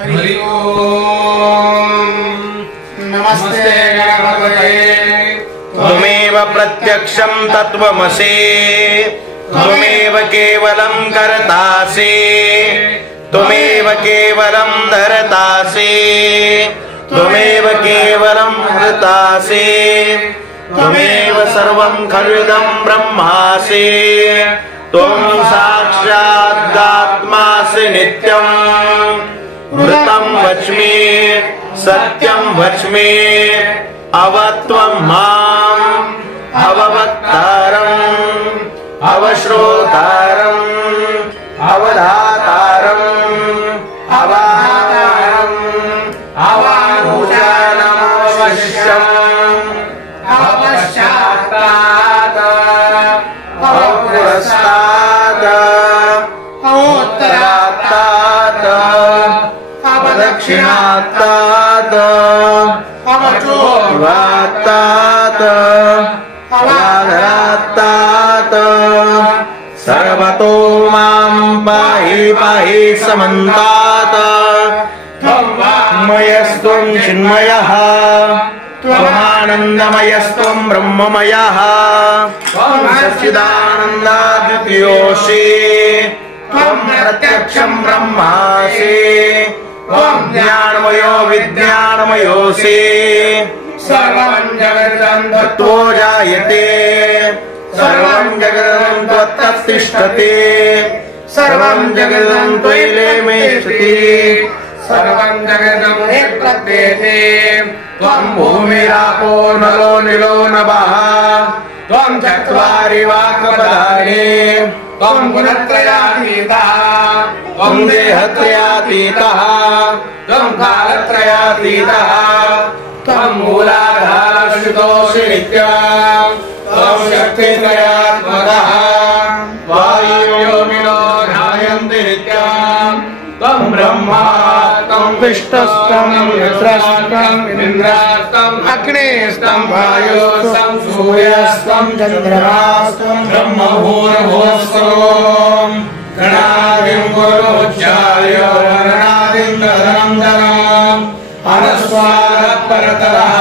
हरि ओम। नमस्ते गणपतये। त्वमेव प्रत्यक्षं तत्त्वमसि, त्वमेव केवलं कर्तासि, त्वमेव केवलं धर्तासि, त्वमेव केवलं हर्तासि, त्वमेव सर्वं खल्विदं ब्रह्मासि, त्वं साक्षादात्मासि नित्यं। मृतं वच्मि सत्यं वच्मि, अवत्वं माम् अववक्तारम् अवश्रोतारम् अवधातारम् अवाहारम् अवानुजानमवश्यम् अवश्चात्तात् अवपुरस्तात् अवोत्तरात्तात् अवदक्षिणात्तात् अवचोर्वात्तात् अवाधरात्तात् सर्वतो मां पाहि पाहि समन्तात्। मयस्त्वं चिन्मयः त्वमानन्दमयस्त्वं ब्रह्ममयः त्वं सच्चिदानन्दाद्वितीयोऽसि त्वं प्रत्यक्षं ब्रह्मासि त्वं ज्ञानमयो विज्ञानमयोऽसि सर्वं जगदं तत्त्वो जायते सर्वं जगदं त्वत्तिष्ठति सर्वं जगदं त्वयैलेमेष्यति सर्वं जगदं निप्रत्येते त्वं भूमिरापो नलो निलो नभः त्वं चत्वारि वाक्पदानि त्वं गुणत्रयातीतः त्वं देहत्रयातीतः त्वं कालत्रयातीतः त्वं मूलाधारश्रुतोऽसि नित्यं त्वं शक्तित्रयात्मकः वायुयोनिनो ध्यायन्ति नित्यं त्वं ब्रह्मा त्वं विष्णुस्त्वं रुद्रस्त्वं इन्द्रस्त्वं अग्निस्त्वं वायुस्त्वं सूर्यस्त्वं चन्द्रमास्त्वं ब्रह्मभूर्भुवस्त्वं गणादिं गुरुचार्य गणादिं दधनं अनुस्वारपरतरः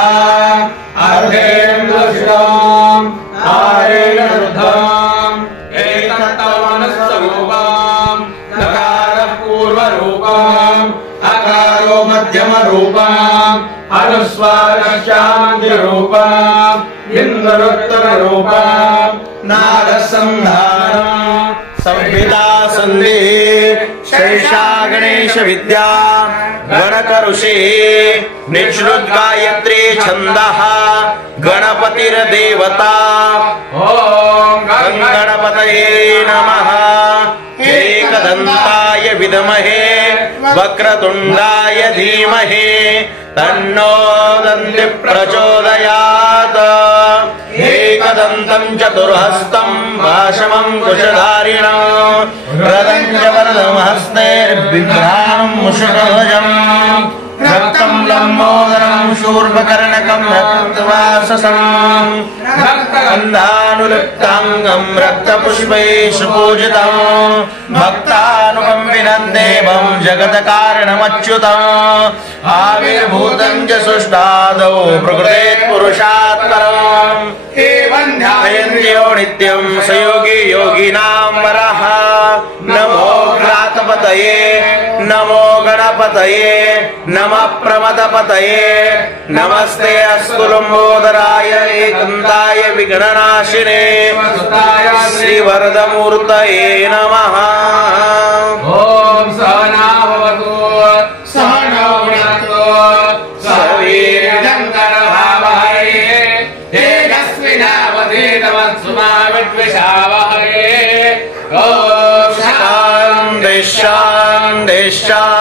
अर्धेन्द्रशिरम् आरेणरुद्धम् एतत्तमनस्वरूपम् नकारः पूर्वरूपम् अकारो मध्यमरूपम् अनुस्वारश्चान्त्यरूपम् इन्द्रोत्तररूपम् नादसन्धानम् संहिता सन्धिः शेषा गणेश विद्या गणकऋषि निश्रुतगायत्री छन्दः गणपतिर्देवता ॐ गणपतये नमः। एकदन्ताय विद्महे वक्रतुण्डाय धीमहि तन्नो दन्ति प्रचोदयात्। एकदन्तं चतुर्हस्तं भाषमं कुशधारिणं वरदं च वरदं हस्तैर्बिभ्राणं मुषकध्वजं रक्तं लम्बोदरं शूर्पकर्णकं रक्तवाससं रक्तगन्धानुलिप्ताङ्गं रक्तपुष्पैः सुपूजितं भक्तानुकम्पिनं देवं जगत्कारणमच्युतम् आविर्भूतं च सुष्ठादौ प्रकृतेः पुरुषात् परम् एवं ध्यायन्त्यो नित्यं स योगी योगिनां वरः। नमो घ्रातपतये नमो गणपतये नमः प्रमदपतये नमस्ते अस्तु लम्बोदराय एकदन्ताय विघ्ननाशिने श्रीवरदमूर्तये नमः। ॐ सहना भवतु सहनौ भुनक्तु सह वीर्यं करवावहै तेजस्विनावधीतमस्तु मा विद्विषावहै। ॐ शान्तिः शान्तिः शान्तिः।